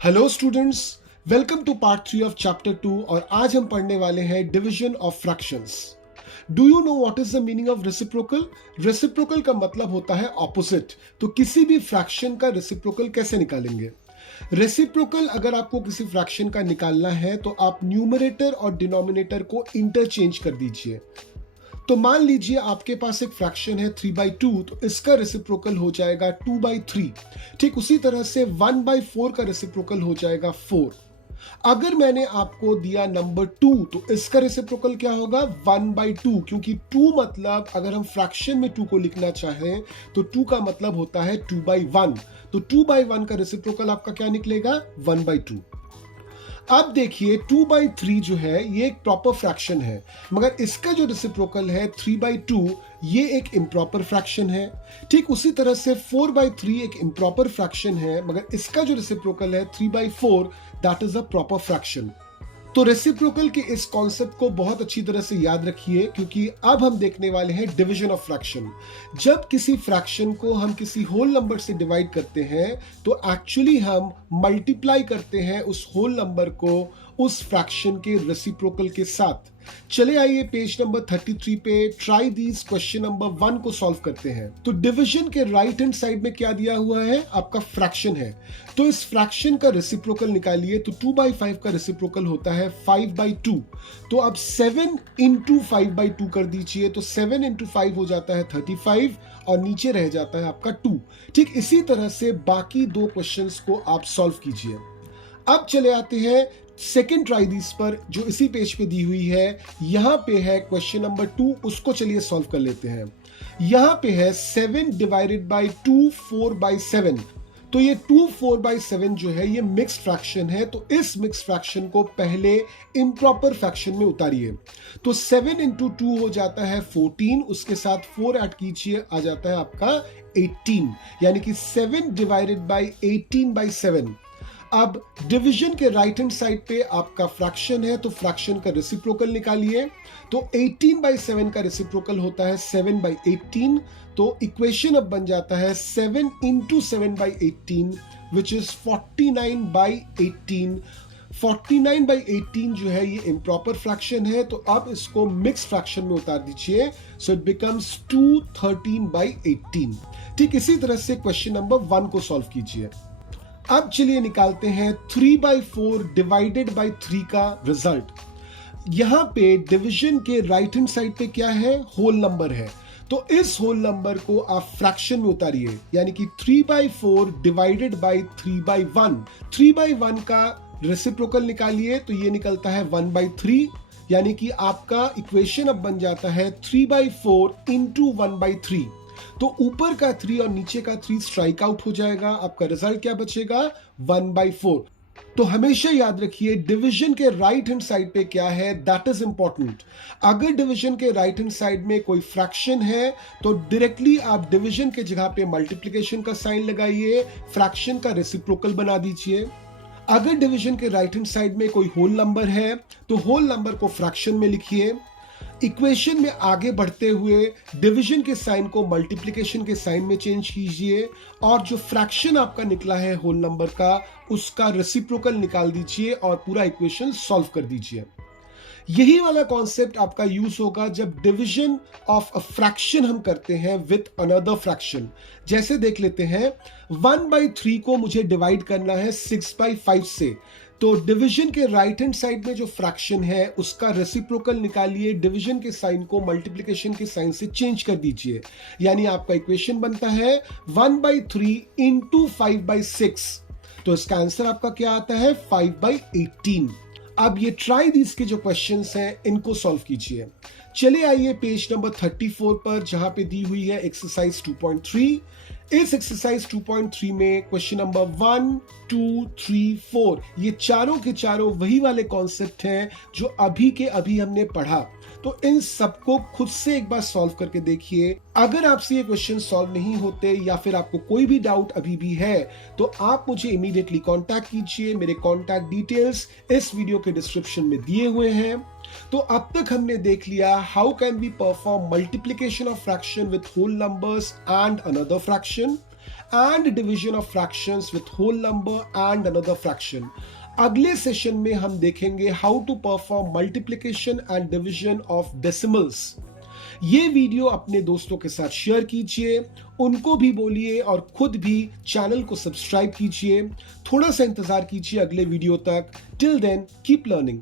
Hello students, welcome to part 3 of chapter 2 और आज हम पढ़ने वाले हैं division of fractions. Do you know what is the meaning of reciprocal? Reciprocal का मतलब होता है ऑपोजिट। तो किसी भी फ्रैक्शन का रेसिप्रोकल कैसे निकालेंगे? रेसिप्रोकल अगर आपको किसी फ्रैक्शन का निकालना है तो आप न्यूमरेटर और डिनोमिनेटर को इंटरचेंज कर दीजिए। तो मान लीजिए आपके पास एक फ्रैक्शन है 3/2, तो इसका रेसिप्रोकल हो जाएगा 2/3। ठीक उसी तरह से 1/4 का रेसिप्रोकल हो जाएगा 4। अगर मैंने आपको दिया नंबर 2 तो इसका रेसिप्रोकल क्या होगा? 1/2, क्योंकि 2 मतलब अगर हम फ्रैक्शन में 2 को लिखना चाहें तो 2 का मतलब होता है 2/1। तो 2/1 का रेसिप्रोकल आपका क्या निकलेगा? 1/2। अब देखिए 2/3 जो है ये एक प्रॉपर फ्रैक्शन है, मगर इसका जो रेसिप्रोकल है 3/2 ये एक इम्प्रॉपर फ्रैक्शन है। ठीक उसी तरह से 4/3 एक इम्प्रॉपर फ्रैक्शन है, मगर इसका जो रेसिप्रोकल है 3/4 that is a proper fraction. तो रेसिप्रोकल के इस कॉन्सेप्ट को बहुत अच्छी तरह से याद रखिए, क्योंकि अब हम देखने वाले हैं डिवीजन ऑफ फ्रैक्शन। जब किसी फ्रैक्शन को हम किसी होल नंबर से डिवाइड करते हैं तो एक्चुअली हम मल्टीप्लाई करते हैं उस होल नंबर को उस फ्रैक्शन के रेसिप्रोकल के साथ। चले आइए पेज नंबर 33 पे ट्राई दीज क्वेश्चन नंबर 1 को सॉल्व करते हैं। तो डिवीजन के राइट हैंड साइड में क्या दिया हुआ है? आपका फ्रैक्शन है। तो इस फ्रैक्शन का रेसिप्रोकल निकालिए। तो 2/5 का रेसिप्रोकल होता है 5/2। तो अब 7 इंटू 5/2 कर दीजिए। तो 7 इंटू 5 हो जाता है 35 और नीचे रह जाता है आपका 2। ठीक इसी तरह से बाकी दो क्वेश्चंस को आप सॉल्व कीजिए। अब चले आते हैं सेकेंड ट्राई दिस पर, जो इसी पेज पे दी हुई है। यहां पे है क्वेश्चन नंबर 2, उसको चलिए सॉल्व कर लेते हैं। यहां पे है 7 डिवाइडेड बाई 2 4/7। तो ये 2 4/7 जो है ये मिक्स फ्रैक्शन है। तो इस मिक्स फ्रैक्शन को पहले इम्प्रॉपर फ्रैक्शन में उतारिए। तो 7 इंटू 2 हो जाता है 14, उसके साथ 4 ऐड कीजिए, आ जाता है आपका 18, यानी कि 7 डिवाइडेड बाई 18/7। अब डिवीजन के राइट हैंड साइड पे आपका फ्रैक्शन है, तो फ्रैक्शन का रेसिप्रोकल निकालिए। तो 18/7 का रेसिप्रोकल होता है 7/18। तो इक्वेशन अब बन जाता है 7 इंटू 7/18 विच इज 49/18। 49/18 जो है ये इम्प्रॉपर फ्रैक्शन है। तो अब इसको मिक्स फ्रैक्शन में उतार दीजिए। So it becomes 213/18। ठीक इसी तरह से क्वेश्चन नंबर 1 को सॉल्व कीजिए। अब चलिए निकालते हैं 3/4 डिवाइडेड बाई 3 का रिजल्ट। यहां पे डिवीजन के राइट हैंड साइड पे क्या है? होल नंबर है। तो इस होल नंबर को आप फ्रैक्शन में उतारिए, यानी कि 3/4 डिवाइडेड बाई 3/1। 3/1 का रेसिप्रोकल निकालिए। तो ये निकलता है 1/3, यानी कि आपका इक्वेशन अब बन जाता है 3/4 इंटू 1/3। तो ऊपर का 3 और नीचे का 3 स्ट्राइक आउट हो जाएगा। आपका रिजल्ट क्या बचेगा? 1/4। तो हमेशा याद रखिए डिवीजन के राइट हैंड साइड पे क्या है, दैट इज इंपॉर्टेंट। अगर डिवीजन के राइट हैंड साइड में कोई फ्रैक्शन है तो डायरेक्टली आप डिवीजन के जगह पे मल्टीप्लिकेशन का साइन लगाइए, फ्रैक्शन का रेसिप्रोकल बना दीजिए। अगर डिवीजन के राइट हैंड साइड में कोई होल नंबर है तो होल नंबर को फ्रैक्शन में लिखिए। इक्वेशन में आगे बढ़ते हुए डिवीजन के साइन को मल्टीप्लिकेशन के साइन में चेंज कीजिए और जो फ्रैक्शन आपका निकला है होल नंबर का उसका रेसिप्रोकल निकाल दीजिए और पूरा इक्वेशन सॉल्व कर दीजिए। यही वाला कॉन्सेप्ट आपका यूज होगा जब डिवीजन ऑफ अ फ्रैक्शन हम करते हैं विथ अनदर फ्रैक्शन। जैसे देख लेते हैं 1/3 को मुझे डिवाइड करना है 6/5 से। तो डिवीजन के राइट हैंड साइड में जो फ्रैक्शन है उसका रेसिप्रोकल निकालिए, डिवीजन के साइन को मल्टीप्लिकेशन के साइन से चेंज कर दीजिए, यानी आपका इक्वेशन बनता है 1/3 इंटू 5/6। तो इसका आंसर आपका क्या आता है? 5/18। अब ये ट्राई दिस के जो क्वेश्चंस हैं इनको सॉल्व कीजिए। चले आइए पेज नंबर 34 पर, जहां पे दी हुई है एक्सरसाइज 2.3। इस एक्सरसाइज 2.3 में क्वेश्चन नंबर 1, 2, 3, 4 ये चारों के चारों वही वाले कॉन्सेप्ट हैं जो अभी के अभी हमने पढ़ा। तो इन सबको खुद से एक बार सॉल्व करके देखिए। अगर आपसे ये क्वेश्चन सॉल्व नहीं होते या फिर आपको कोई भी डाउट अभी भी है तो आप मुझे इमीडिएटली कांटेक्ट कीजिए। मेरे कांटेक्ट डिटेल्स इस वीडियो के डिस्क्रिप्शन में दिए हुए हैं। तो अब तक हमने देख लिया how can we perform multiplication of fraction with whole numbers and another fraction, and division of fractions with whole number and another fraction. अगले सेशन में हम देखेंगे how to perform multiplication and division of decimals. ये video अपने दोस्तों के साथ share कीजिए, उनको भी बोलिए और खुद भी चैनल को सब्सक्राइब कीजिए। थोड़ा सा इंतजार कीजिए अगले वीडियो तक। Till then keep learning.